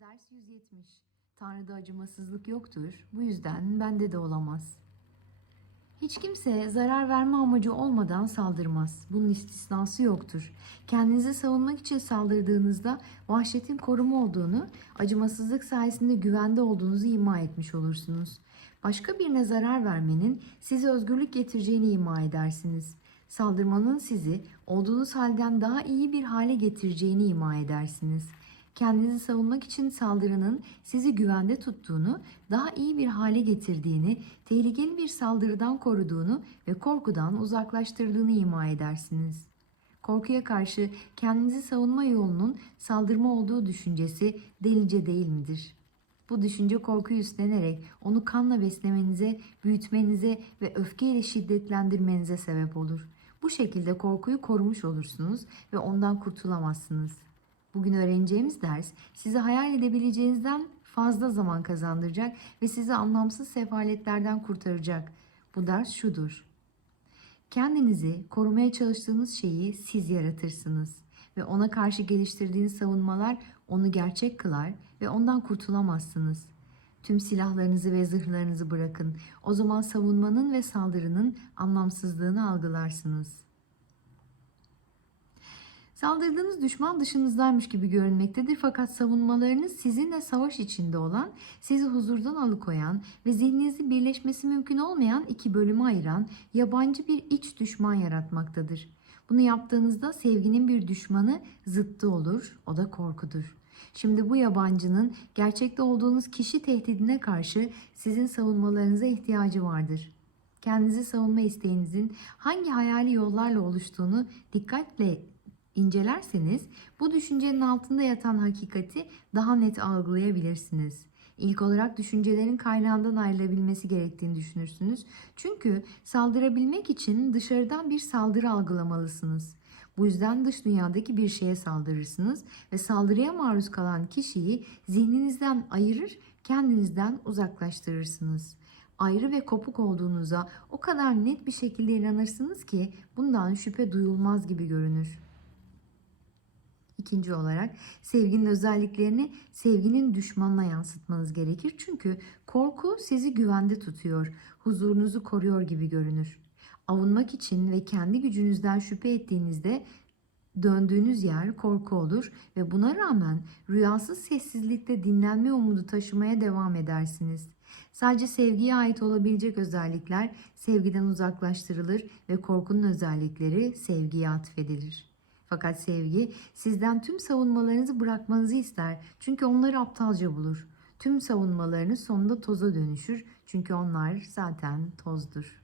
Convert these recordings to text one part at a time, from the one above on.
Ders 170. Tanrı'da acımasızlık yoktur. Bu yüzden bende de olamaz. Hiç kimse zarar verme amacı olmadan saldırmaz. Bunun istisnası yoktur. Kendinizi savunmak için saldırdığınızda vahşetin koruma olduğunu, acımasızlık sayesinde güvende olduğunuzu ima etmiş olursunuz. Başka birine zarar vermenin size özgürlük getireceğini ima edersiniz. Saldırmanın sizi olduğunuz halden daha iyi bir hale getireceğini ima edersiniz. Kendinizi savunmak için saldırının sizi güvende tuttuğunu, daha iyi bir hale getirdiğini, tehlikeli bir saldırıdan koruduğunu ve korkudan uzaklaştırdığını ima edersiniz. Korkuya karşı kendinizi savunma yolunun saldırma olduğu düşüncesi delice değil midir? Bu düşünce korkuyu üstlenerek onu kanla beslemenize, büyütmenize ve öfkeyle şiddetlendirmenize sebep olur. Bu şekilde korkuyu korumuş olursunuz ve ondan kurtulamazsınız. Bugün öğreneceğimiz ders sizi hayal edebileceğinizden fazla zaman kazandıracak ve sizi anlamsız sefaletlerden kurtaracak. Bu ders şudur. Kendinizi korumaya çalıştığınız şeyi siz yaratırsınız ve ona karşı geliştirdiğiniz savunmalar onu gerçek kılar ve ondan kurtulamazsınız. Tüm silahlarınızı ve zırhlarınızı bırakın. O zaman savunmanın ve saldırının anlamsızlığını algılarsınız. Saldırdığınız düşman dışınızdaymış gibi görünmektedir fakat savunmalarınız sizinle savaş içinde olan, sizi huzurdan alıkoyan ve zihninizin birleşmesi mümkün olmayan iki bölüme ayıran yabancı bir iç düşman yaratmaktadır. Bunu yaptığınızda sevginin bir düşmanı zıttı olur, o da korkudur. Şimdi bu yabancının gerçekte olduğunuz kişi tehdidine karşı sizin savunmalarınıza ihtiyacı vardır. Kendinizi savunma isteğinizin hangi hayali yollarla oluştuğunu dikkatle incelerseniz bu düşüncenin altında yatan hakikati daha net algılayabilirsiniz. İlk olarak düşüncelerin kaynağından ayrılabilmesi gerektiğini düşünürsünüz. Çünkü saldırabilmek için dışarıdan bir saldırı algılamalısınız. Bu yüzden dış dünyadaki bir şeye saldırırsınız ve saldırıya maruz kalan kişiyi zihninizden ayırır, kendinizden uzaklaştırırsınız. Ayrı ve kopuk olduğunuza o kadar net bir şekilde inanırsınız ki bundan şüphe duyulmaz gibi görünür. İkinci olarak sevginin özelliklerini sevginin düşmanına yansıtmanız gerekir. Çünkü korku sizi güvende tutuyor, huzurunuzu koruyor gibi görünür. Avunmak için ve kendi gücünüzden şüphe ettiğinizde döndüğünüz yer korku olur ve buna rağmen rüyasız sessizlikte dinlenme umudu taşımaya devam edersiniz. Sadece sevgiye ait olabilecek özellikler sevgiden uzaklaştırılır ve korkunun özellikleri sevgiye atfedilir. Fakat sevgi sizden tüm savunmalarınızı bırakmanızı ister. Çünkü onları aptalca bulur. Tüm savunmalarınız sonunda toza dönüşür. Çünkü onlar zaten tozdur.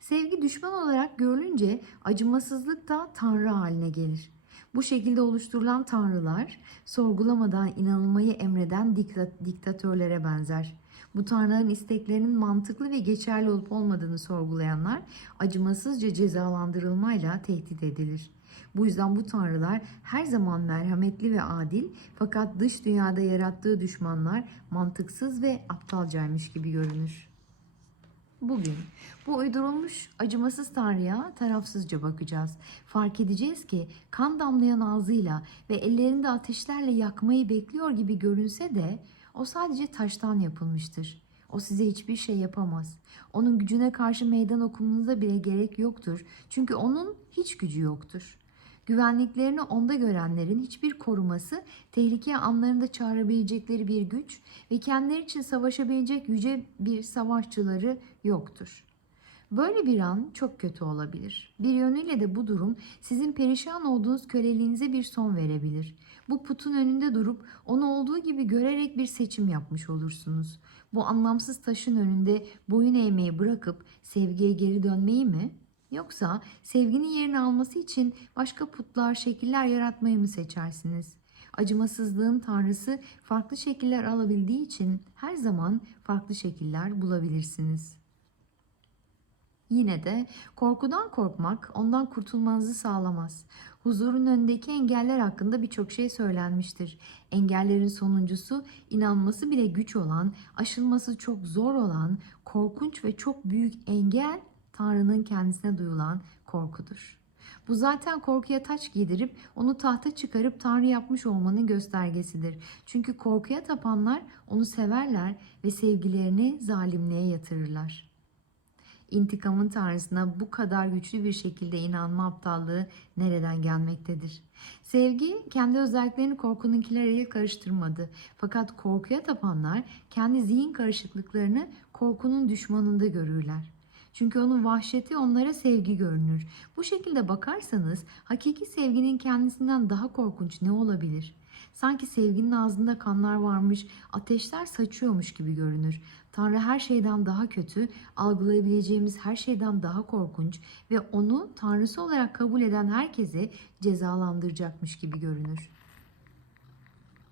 Sevgi düşman olarak görülünce acımasızlık da tanrı haline gelir. Bu şekilde oluşturulan tanrılar sorgulamadan inanılmayı emreden dikta- diktatörlere benzer. Bu tanrıların isteklerinin mantıklı ve geçerli olup olmadığını sorgulayanlar acımasızca cezalandırılmayla tehdit edilir. Bu yüzden bu tanrılar her zaman merhametli ve adil fakat dış dünyada yarattığı düşmanlar mantıksız ve aptalcaymış gibi görünür. Bugün bu uydurulmuş acımasız tanrıya tarafsızca bakacağız. Fark edeceğiz ki kan damlayan ağzıyla ve ellerinde ateşlerle yakmayı bekliyor gibi görünse de o sadece taştan yapılmıştır. O size hiçbir şey yapamaz. Onun gücüne karşı meydan okumanıza bile gerek yoktur. Çünkü onun hiç gücü yoktur. Güvenliklerini onda görenlerin hiçbir koruması, tehlike anlarında çağırabilecekleri bir güç ve kendileri için savaşabilecek yüce bir savaşçıları yoktur. Böyle bir an çok kötü olabilir. Bir yönüyle de bu durum sizin perişan olduğunuz köleliğinize bir son verebilir. Bu putun önünde durup onu olduğu gibi görerek bir seçim yapmış olursunuz. Bu anlamsız taşın önünde boyun eğmeyi bırakıp sevgiye geri dönmeyi mi? Yoksa sevginin yerini alması için başka putlar, şekiller yaratmayı mı seçersiniz? Acımasızlığın tanrısı farklı şekiller alabildiği için her zaman farklı şekiller bulabilirsiniz. Yine de korkudan korkmak ondan kurtulmanızı sağlamaz. Huzurun önündeki engeller hakkında birçok şey söylenmiştir. Engellerin sonuncusu inanması bile güç olan, aşılması çok zor olan, korkunç ve çok büyük engel Tanrı'nın kendisine duyulan korkudur. Bu zaten korkuya taç giydirip onu tahta çıkarıp Tanrı yapmış olmanın göstergesidir. Çünkü korkuya tapanlar onu severler ve sevgilerini zalimliğe yatırırlar. İntikamın tanrısına bu kadar güçlü bir şekilde inanma aptallığı nereden gelmektedir? Sevgi kendi özelliklerini korkununkileriyle karıştırmadı. Fakat korkuya tapanlar kendi zihin karışıklıklarını korkunun düşmanında görürler. Çünkü onun vahşeti onlara sevgi görünür. Bu şekilde bakarsanız hakiki sevginin kendisinden daha korkunç ne olabilir? Sanki sevginin ağzında kanlar varmış, ateşler saçıyormuş gibi görünür. Tanrı her şeyden daha kötü, algılayabileceğimiz her şeyden daha korkunç ve onu tanrısı olarak kabul eden herkese cezalandıracakmış gibi görünür.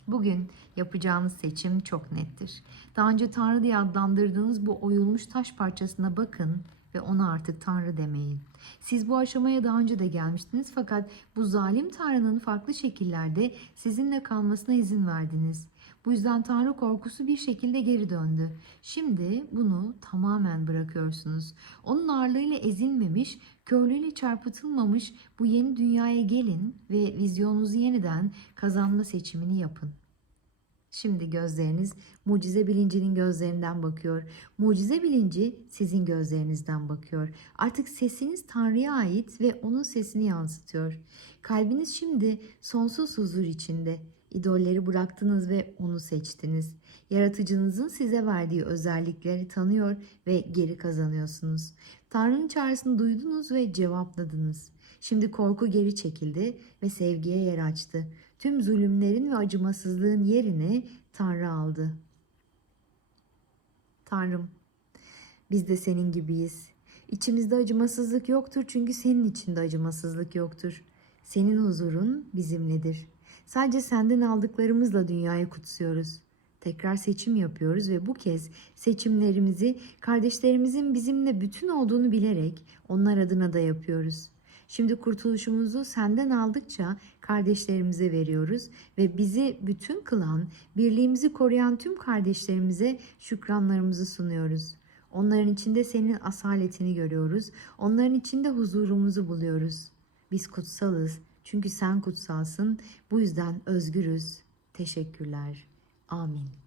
Bugün yapacağınız seçim çok nettir. Daha önce Tanrı diye adlandırdığınız bu oyulmuş taş parçasına bakın ve ona artık Tanrı demeyin. Siz bu aşamaya daha önce de gelmiştiniz fakat bu zalim Tanrı'nın farklı şekillerde sizinle kalmasına izin verdiniz. Bu yüzden Tanrı korkusu bir şekilde geri döndü. Şimdi bunu tamamen bırakıyorsunuz. Onun ağırlığıyla ezilmemiş, körlüğüyle çarpıtılmamış bu yeni dünyaya gelin ve vizyonunuzu yeniden kazanma seçimini yapın. Şimdi gözleriniz mucize bilincinin gözlerinden bakıyor. Mucize bilinci sizin gözlerinizden bakıyor. Artık sesiniz Tanrı'ya ait ve onun sesini yansıtıyor. Kalbiniz şimdi sonsuz huzur içinde. İdolleri bıraktınız ve onu seçtiniz. Yaratıcınızın size verdiği özellikleri tanıyor ve geri kazanıyorsunuz. Tanrı'nın çağrısını duydunuz ve cevapladınız. Şimdi korku geri çekildi ve sevgiye yer açtı. Tüm zulümlerin ve acımasızlığın yerini Tanrı aldı. Tanrım, biz de senin gibiyiz. İçimizde acımasızlık yoktur çünkü senin içinde acımasızlık yoktur. Senin huzurun bizimledir. Sadece senden aldıklarımızla dünyayı kutsuyoruz. Tekrar seçim yapıyoruz ve bu kez seçimlerimizi kardeşlerimizin bizimle bütün olduğunu bilerek onlar adına da yapıyoruz. Şimdi kurtuluşumuzu senden aldıkça kardeşlerimize veriyoruz ve bizi bütün kılan, birliğimizi koruyan tüm kardeşlerimize şükranlarımızı sunuyoruz. Onların içinde senin asaletini görüyoruz. Onların içinde huzurumuzu buluyoruz. Biz kutsalız çünkü sen kutsalsın. Bu yüzden özgürüz. Teşekkürler. Amin.